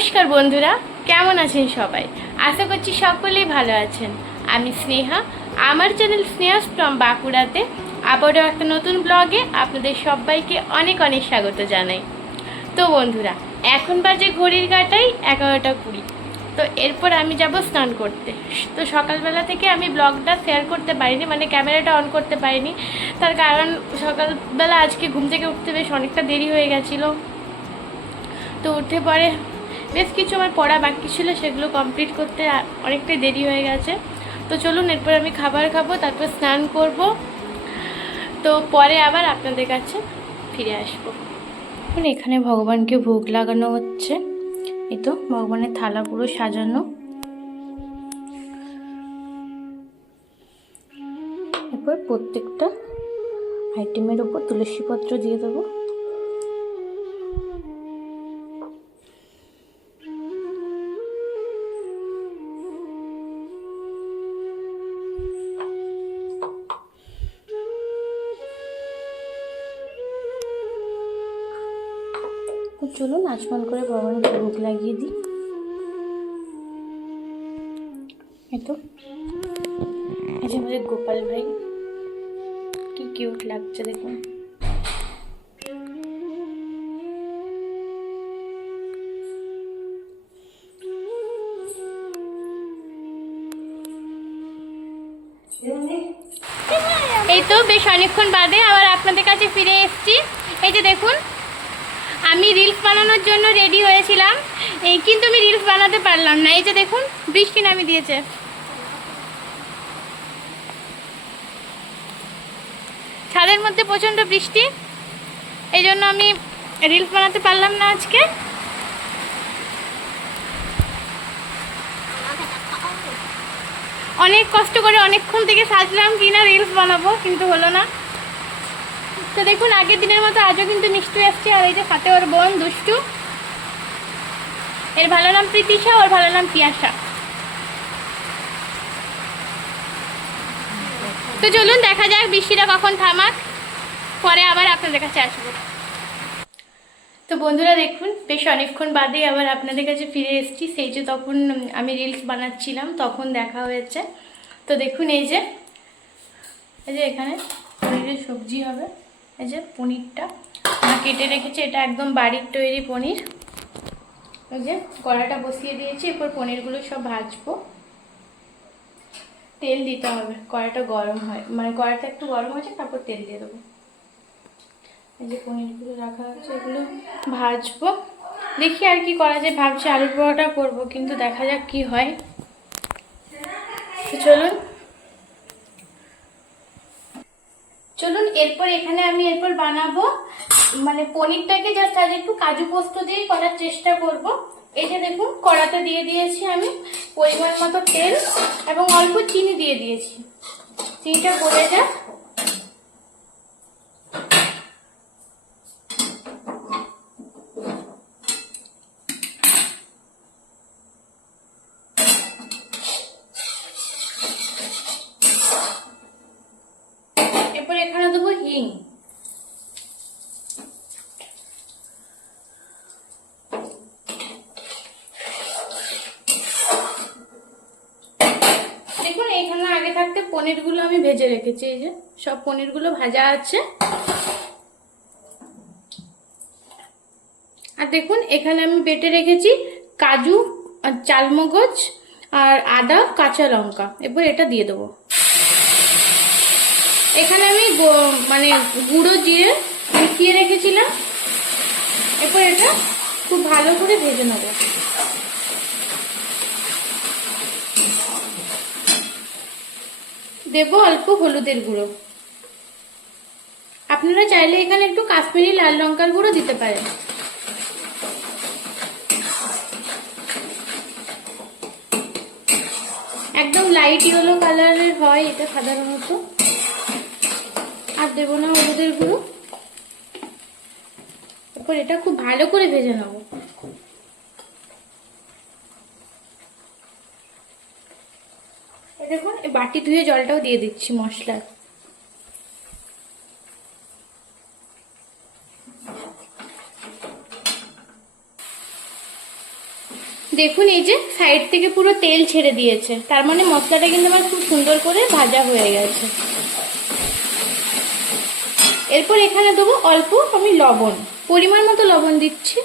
নমস্কার বন্ধুরা, কেমন আছেন সবাই? আশা করছি সকলেই ভালো আছেন। আমি স্নেহা, আমার চ্যানেল স্নেহাস ফ্রম বাঁকুড়াতে আবারও একটা নতুন ব্লগে আপনাদের সবাইকে অনেক অনেক স্বাগত জানাই। তো বন্ধুরা, এখন বাজে ঘড়ির কাঁটায় 11:20। তো এরপর আমি যাব স্নান করতে। তো সকালবেলা থেকে আমি ব্লগটা শেয়ার করতে পারিনি, মানে ক্যামেরাটা অন করতে পারিনি। তার কারণ সকালবেলা আজকে ঘুম থেকে উঠতে বেশ অনেকটা দেরি হয়ে গেছিলো। তো উঠে পরে বেশ কিছু আমার পড়া বাকি ছিল, সেগুলো কমপ্লিট করতে অনেকটাই দেরি হয়ে গেছে। তো চলুন, এরপর আমি খাবার খাবো, তারপর স্নান করব। তো পরে আবার আপনাদের কাছে ফিরে আসবো। এখন এখানে ভগবানকে ভোগ লাগানো হচ্ছে। এই তো ভগবানের থালা পুরো সাজানো। এরপর প্রত্যেকটা আইটেমের ওপর তুলসী পত্র দিয়ে দেবো। তো চলুন আচমন করে ভগবানকে ভোগ লাগিয়ে দিই। এই তো এই যে আমাদের গোপাল ভাই, কি কিউট লাগছে দেখুন। এই তো বেশ অনেকক্ষণ বাদে আবার আপনাদের কাছে ফিরে এসেছি। এই যে দেখুন, আমি রিলস বানানোর জন্য রেডি হয়েছিলাম, কিন্তু আমি রিলস বানাতে পারলাম না। এই যে দেখুন, বৃষ্টি নামিয়ে দিয়েছে। ছাদের মধ্যে প্রচণ্ড বৃষ্টি, এই জন্য আমি রিলস বানাতে পারলাম না আজকে। অনেক কষ্ট করে অনেকক্ষণ থেকে সাজলাম কিনা রিলস বানাবো, কিন্তু হলো না। তো দেখুন, আগের দিনের মতো আজও কিন্তু মিষ্টি আসছে। আর এই যে সাথে ওর বোন দুষ্টু, এর ভালো নাম প্রীতিশা, ওর ভালো নাম পিয়াসা। তো চলুন দেখা যাক বৃষ্টিটা কখন থামাক, পরে আবার আপনাদের কাছে আসবো। তো বন্ধুরা দেখুন, বেশ অনেকক্ষণ বাদে আবার আপনাদের কাছে ফিরে এসেছি। সেই যে তখন আমি রিলস বানাচ্ছিলাম তখন দেখা হয়েছে। তো দেখুন, এই যে এখানে পনিরের সবজি হবে। এই যে পনিরটা কেটে রেখেছি, এটা একদম বাড়ির তৈরি পনির। এই যে কড়াটা বসিয়ে দিয়েছি, এরপর পনিরগুলো সব ভাজবো। তেল দিতে হবে, কড়াটা গরম হয়, মানে কড়াটা একটু গরম হয়েছে, তারপর তেল দিয়ে দেবো। এই যে পনিরগুলো রাখা আছে, এগুলো ভাজবো। দেখি আর কি করা যায়, ভাবছি আলুর পরোটা করবো, কিন্তু দেখা যাক কি হয়। চলুন চলুন এরপর এখানে আমি বানাবো, মানে পনিরটাকে জাস্ট আজ একটু কাজু পোস্ত দিয়ে করার চেষ্টা করব। এই যে দেখুন, কড়াতে দিয়ে দিয়েছি আমি পরিমাণ মতো তেল এবং অল্প চিনি দিয়ে দিয়েছি। চিনিটা গলে যাক। এরপর এখানে দেবো হিং। দেখুন, এখানে আগে থাকতে পনিরগুলো আমি ভেজে রেখেছি। এই যে সব পনিরগুলো ভাজা আছে। আর দেখুন, এখানে আমি বেটে রেখেছি কাজু আর চালমগজ আর আদা কাঁচা লঙ্কা। এরপর এটা দিয়ে দেবো। এখানে আমি মানে গুঁড়ো জিরে মিশিয়ে রেখেছিলাম। এরপর এটা খুব ভালো করে ভেজে নেব। দেবো অল্প হলুদের গুঁড়ো। আপনারা চাইলে এখানে একটু কাশ্মীরি লাল লঙ্কার গুঁড়ো দিতে পারেন। একদম লাইট ইয়েলো কালারের হয় এটা সাধারণত। আর দেবো না হলুদের গুঁড়ো। এরপর এটা খুব ভালো করে ভেজে নেব। দেখুন, বাটি ধুয়ে জলটাও দিয়ে দিচ্ছি মশলার। দেখুন এই যে সাইড থেকে পুরো তেল ছেড়ে দিয়েছে, তার মানে মশলাটা কিন্তু আমার খুব সুন্দর করে ভাজা হয়ে গেছে। এরপর এখানে দেবো অল্প আমি লবণ, পরিমাণ মতো লবণ দিচ্ছি।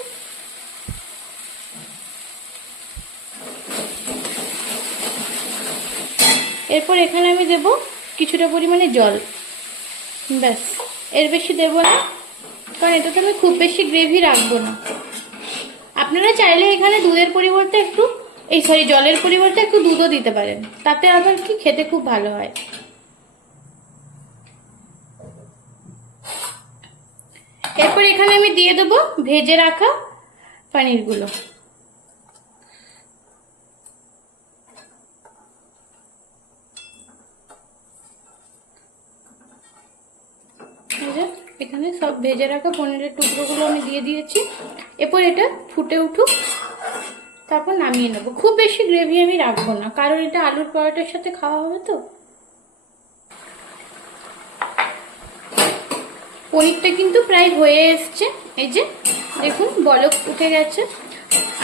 এরপর এখানে আমি দেব কিছুটা পরিমাণে জল, ব্যাস, এর বেশি দেব না, কারণ এটাতে আমি খুব বেশি গ্রেভি রাখবো না। আপনারা চাইলে এখানে দুধের পরিবর্তে একটু জলের পরিবর্তে একটু দুধও দিতে পারেন, তাতে আবার কি খেতে খুব ভালো হয়। এরপর এখানে আমি দিয়ে দেবো ভেজে রাখা পনিরগুলো। এখানে সব ভেজে রাখা পনিরের টুকরোগুলো আমি দিয়ে দিয়েছি। এরপর এটা ফুটে উঠুক, তারপর নামিয়ে নেবো। খুব বেশি গ্রেভি আমি রাখবো না, কারণ এটা আলুর পরোটার সাথে খাওয়া হবে তো। পনিরটা কিন্তু প্রায় হয়ে এসছে, এই যে দেখুন বলক উঠে গেছে।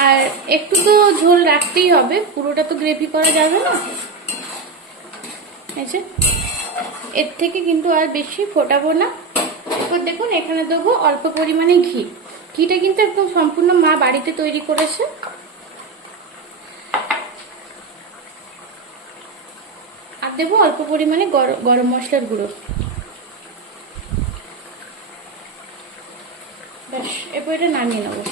আর একটু তো ঝোল রাখতেই হবে, পুরোটা তো গ্রেভি করা যাবে না। এই যে এর থেকে কিন্তু আর বেশি ফোটাবো না। এরপর দেখুন এখানে দেবো অল্প পরিমাণে ঘি। ঘিটা কিন্তু একদম সম্পূর্ণ মা বাড়িতে তৈরি করেছে। আর দেবো অল্প পরিমাণে গরম মশলার গুঁড়ো, ব্যাস। এরপর এটা নামিয়ে নেবো।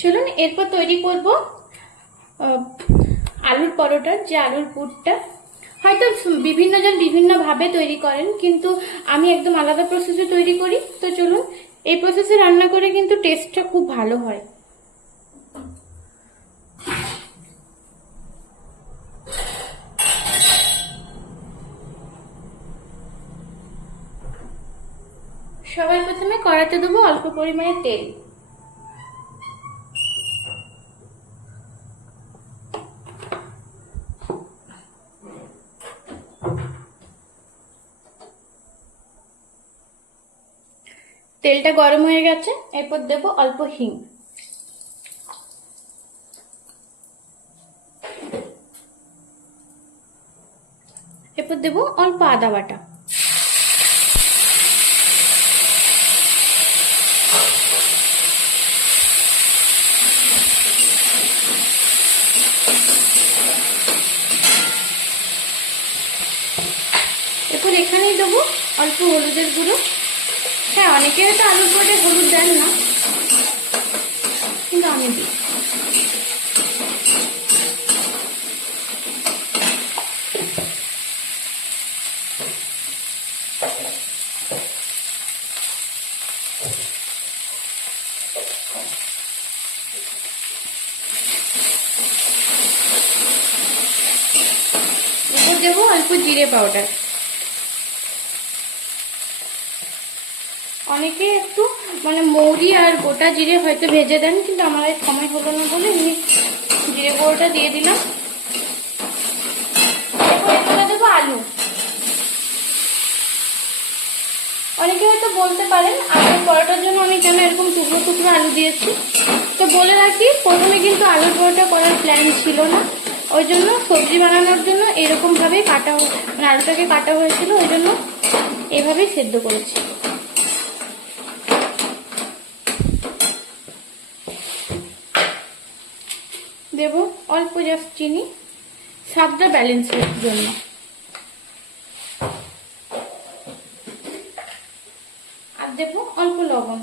চলুন এরপর তৈরি করব আলুর পরোটার যে আলুর পুরটা। হয়তো বিভিন্ন জন বিভিন্নভাবে তৈরি করেন, কিন্তু আমি একদম আলাদা প্রসেসে তৈরি করি। তো চলুন, এই প্রসেসে রান্না করে কিন্তু টেস্টটা খুব ভালো হয়। সবার প্রথমে কড়াইতে দেবো অল্প পরিমাণে তেল। তেলটা গরম হয়ে গেছে, এরপর দেবো অল্প হিং। এরপর দেবো অল্প আদা বাটা। এরপর এখানেই দেবো অল্প হলুদের গুঁড়ো। হ্যাঁ, অনেকে হয়তো আলুর পরে হলুদ দেন না, কিন্তু আমি দিই। এরপর দেবো অল্প জিরে পাউডার। অনেকে একটু মৌরি আর গোটা জিরে হয়তো ভেজে দেন, কিন্তু আমার এই সময় হলো না বলে আমি জিরে গুঁড়োটা দিয়ে দিলাম। এরপর দেবো আলু। অনেকে হয়তো বলতে পারেন আলুর পরোটার জন্য আমি কেন এরকম টুকরো টুকরো আলু দিয়েছি। তো বলে রাখি, প্রথমে কিন্তু আলুর পরোটা করার প্ল্যান ছিল না, ওই জন্য সবজি বানানোর জন্য এরকম ভাবে কাটা, আলুটাকে কাটা হয়েছিল, ওই জন্য এভাবেই সেদ্ধ করেছি। দেব অল্প জাস্ট চিনি, স্বাদটা ব্যালেন্সের জন্য। আর দেব অল্প লবণ।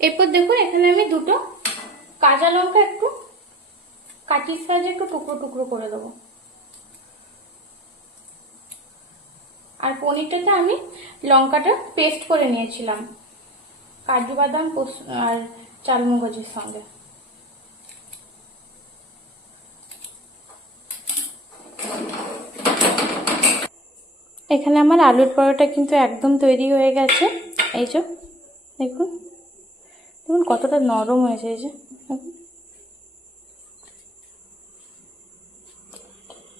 এরপর দেখুন এখানে আমি দুটো কাঁচা লঙ্কা একটু কাঠির সাহায্যে একটু টুকরো টুকরো করে দেবো। আর পনিরটাতে আমি লঙ্কাটা পেস্ট করে নিয়েছিলাম কাজু বাদাম আর চালমগজের সঙ্গে। এখানে আমার আলুর পরোটা কিন্তু একদম তৈরি হয়ে গেছে। এই যে দেখুন দেখুন কতটা নরম হয়েছে। এই যে দেখুন,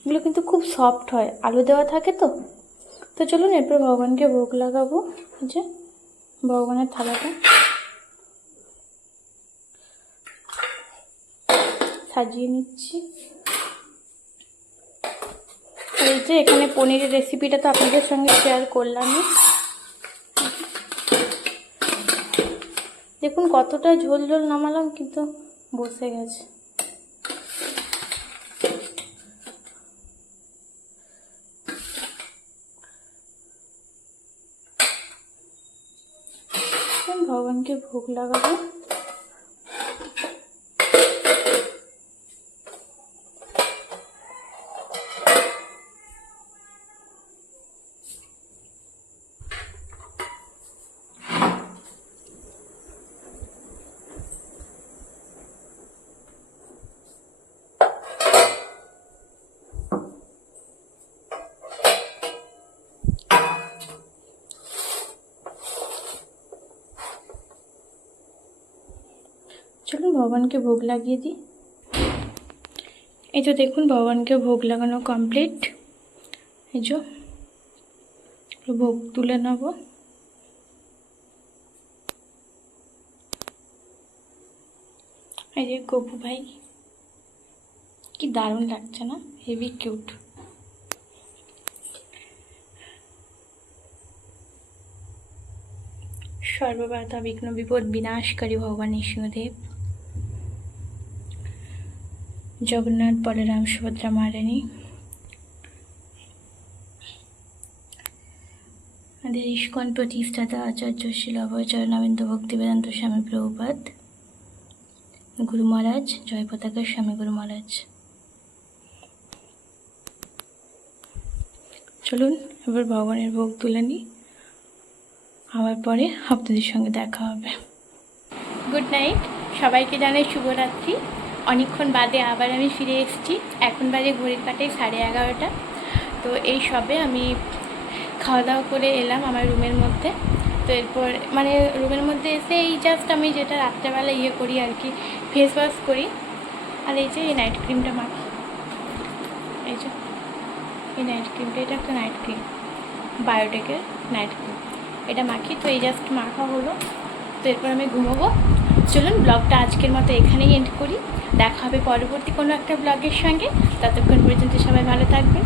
এগুলো কিন্তু খুব সফট হয়, আলু দেওয়া থাকে তো। তো চলুন এরপর ভগবানকে ভোগ লাগাবো। এই যে ভগবানের থালাটা সাজিয়ে নিচ্ছি। এই যে এখানে পনিরের রেসিপিটা তো আপনাদের সঙ্গে শেয়ার করলামই। দেখুন কতটা ঝোল ঝোল নামালাম কিন্তু বসে গেছে। ভগবানকে ভোগ লাগাবো। চলুন ভগবানকে ভোগ লাগিয়ে দিই। এই তো দেখুন ভগবানকে ভোগ লাগানো কমপ্লিট। এই যে ভোগ তুলে নেব। এই যে গপু ভাই, কি দারুণ লাগছে না, হেভি কিউট। সর্ববাধা বিঘ্ন বিপদ বিনাশকারী ভগবান নৃসিংহদেব, জগন্নাথ বলরাম সুভদ্রা মহারানী, আমাদের ইস্কন প্রতিষ্ঠাতা আচার্য শিল অভয়চরণাবিন্দ ভক্তিবেদান্ত স্বামী প্রভুপাদ, গুরু মহারাজ, জয় পতাকা স্বামী গুরু মহারাজ। চলুন এবার ভগবানের ভোগ তুলে নিই, আবার পরে আপনাদের সঙ্গে দেখা হবে। গুড নাইট, সবাইকে জানাই শুভরাত্রি। অনেকক্ষণ বাদে আবার আমি ফিরে এসেছি। এখন বাজে ঘড়ির কাটায় 11:30। তো এই সবে আমি খাওয়া দাওয়া করে এলাম আমার রুমের মধ্যে। তো এরপর মানে রুমের মধ্যে এসে এই জাস্ট আমি যেটা রাত্রেবেলা করি আর কি, ফেস ওয়াশ করি। আর এই যে এই নাইট ক্রিমটা মাখি, এই যে এই নাইট ক্রিমটা, এটা একটা নাইট ক্রিম, বায়োটেকের নাইট ক্রিম, এটা মাখি। তো এই জাস্ট মাখা হলো। তো এরপর আমি ঘুমোবো। চলুন ব্লগটা আজকের মতো এখানেই এন্ড করি। দেখা হবে পরবর্তী কোনো একটা ব্লগের সঙ্গে। ততক্ষণ পর্যন্ত সবাই ভালো থাকবেন,